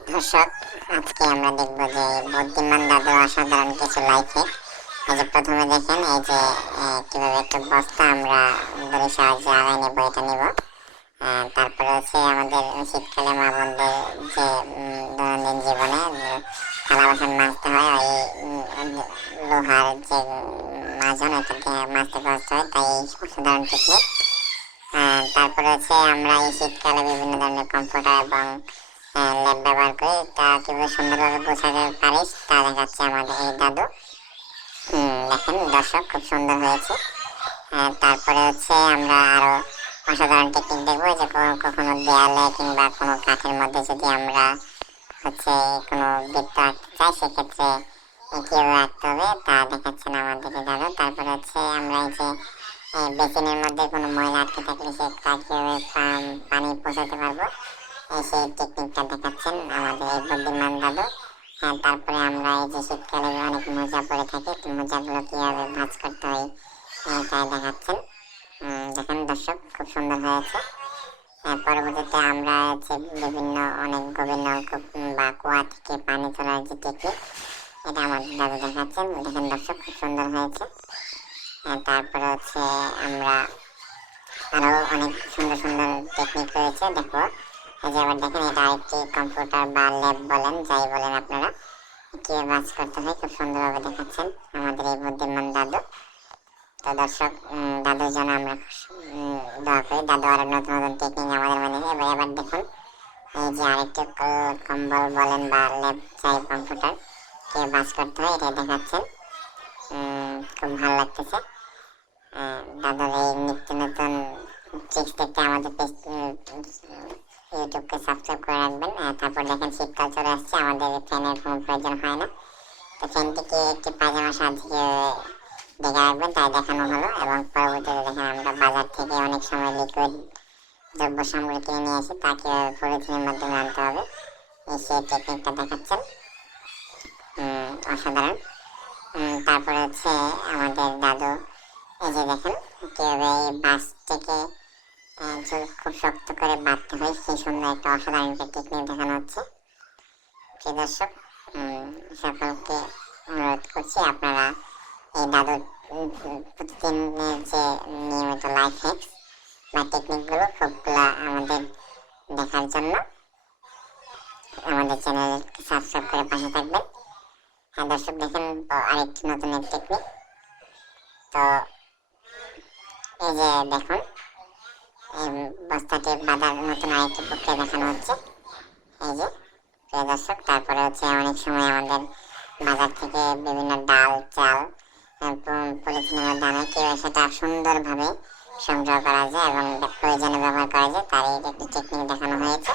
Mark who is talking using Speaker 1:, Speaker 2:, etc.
Speaker 1: দর্শক, আজকে আমরা দেখব যে বুদ্ধিমান দাদুর অসাধারণ কিছু লাইফ এই যে প্রথমে দেখেন, এই যে কীভাবে একটা বস্তা আমরা দড়ির সাহায্যে আগায় নেব, এটা নিব। তারপরে হচ্ছে আমাদের শীতকালে মা বোনদের যে দৈনন্দিন জীবনে থালা বাসন মাজতে হয়, ওই লোহার যে মাজন দিয়ে মাজতে কষ্ট হয়, তাই অসাধারণ টেকনিক তারপরে হচ্ছে আমরা এই শীতকালে বিভিন্ন ধরনের কম্পিউটার এবং ল্যাব ব্যবহার করি তা কীভাবে সুন্দরভাবে গোছাতে পারিস, তা দেখাচ্ছে আমাদের এই দাদু। দেখেন, দর্শক, খুব সুন্দর হয়েছে। তারপরে হচ্ছে আমরা আরও অসাধারণ টেকনিক দেখব, যে কখনো দেয়ালে কিংবা কোনো কাঠের মধ্যে যদি আমরা হচ্ছে কোনো বৃত্ত আঁকতে চাই, সেক্ষেত্রে কীভাবে আঁকতে হবে, তা দেখাচ্ছেন আমাদেরকে দাদু। তারপরে হচ্ছে আমরা এই যে বেসিনের মধ্যে কোনো ময়লা আটকে থাকলে সে তা কীভাবে পানি পৌঁছাতে পারব সেই টেকনিকটা দেখাচ্ছেন আমাদের এই বুদ্ধিমান দাদু। হ্যাঁ তারপরে আমরা এই যে শীতকালে অনেক মোজা পরে থাকি তো মোজাগুলো কীভাবে ভাঁজ করতে হয় আহ, দেখাচ্ছেন। উম, দেখেন দর্শক খুব সুন্দর হয়েছে। আহ, পরবর্তীতে আমরা হচ্ছে বিভিন্ন অনেক গভীর নলকূপ বা কুয়া থেকে পানি তোলার যে টেকনিক এটা আমাদের দাদু দেখাচ্ছেন। দেখেন দর্শক খুব সুন্দর হয়েছে। আহ, তারপরে হচ্ছে আমরা আরও অনেক সুন্দর সুন্দর টেকনিক রয়েছে দেখো। এই দেখেন, এটা আরেকটি কম্পিউটার বা ল্যাব বলেন, যাই বলেন আপনারা কীভাবে কাজ করতে হয়, খুব সুন্দরভাবে দেখাচ্ছেন আমাদের এই বুদ্ধিমান দাদু। তো দর্শক দাদুর জন্য আমরা দোয়া করি। দাদু আরও নতুন নতুন টেকনিক আমাদের মানে এবার এবার দেখুন, এই যে আরেকটি কম্বল বলেন বা ল্যাব চাই কম্পিউটার কে বাস করতে হয় এটা দেখাচ্ছেন। খুব ভালো লাগতেছে। দাদার এই নিত্য নতুন ট্রিক্স দেখতে আমাদের ইউটিউবকে সাবস্ক্রাইব করে রাখবেন। তারপর দেখেন শীতকাল চলে আসছে, আমাদের ফ্যানের কোনো প্রয়োজন হয় না। তো ফ্যানটিকে একটি পায়জামার সাহায্যে দেখে রাখবেন, তাই দেখানো হলো। এবং পরবর্তীতে দেখেন আমরা বাজার থেকে অনেক সময় লিকুইড দ্রব্য সামগ্রী কিনে নিয়ে আসি তাকে পলিথিনের মাধ্যমে আনতে হবে। এই সেই টেকনিকটা দেখাচ্ছেন। অসাধারণ। তারপরে হচ্ছে আমাদের দাদু, এই যে দেখেন, কীভাবে এই বাস থেকে শক্ত করে বাঁধতে হয় সেই সুন্দর একটা অসাধারণ একটা টেকনিক দেখানো হচ্ছে। প্রিয় দর্শক সকলকে অনুরোধ করছি আপনারা এই উম, প্রতিদিনের যে নিয়মিত লাইফ হ্যাকস বা টেকনিকগুলো সবগুলা আমাদের দেখার জন্য আমাদের চ্যানেলকে সাবস্ক্রাইব করে পাশে থাকবেন। হ্যাঁ দর্শক দেখেন আরেকটি নতুন টেকনিক তো এই যে দেখুন এই বস্তাটি নতুন আরেকটি প্রক্রিয়া দেখানো হচ্ছে। এই যে, প্রিয় দর্শক, তারপরে হচ্ছে অনেক সময় আমাদের বাজার থেকে বিভিন্ন ডাল, চাল পলিথিনের আনে কেউ সেটা সুন্দরভাবে সংগ্রহ করা যায় এবং প্রয়োজনে ব্যবহার করা যায়, তার একটি টেকনিক দেখানো হয়েছে।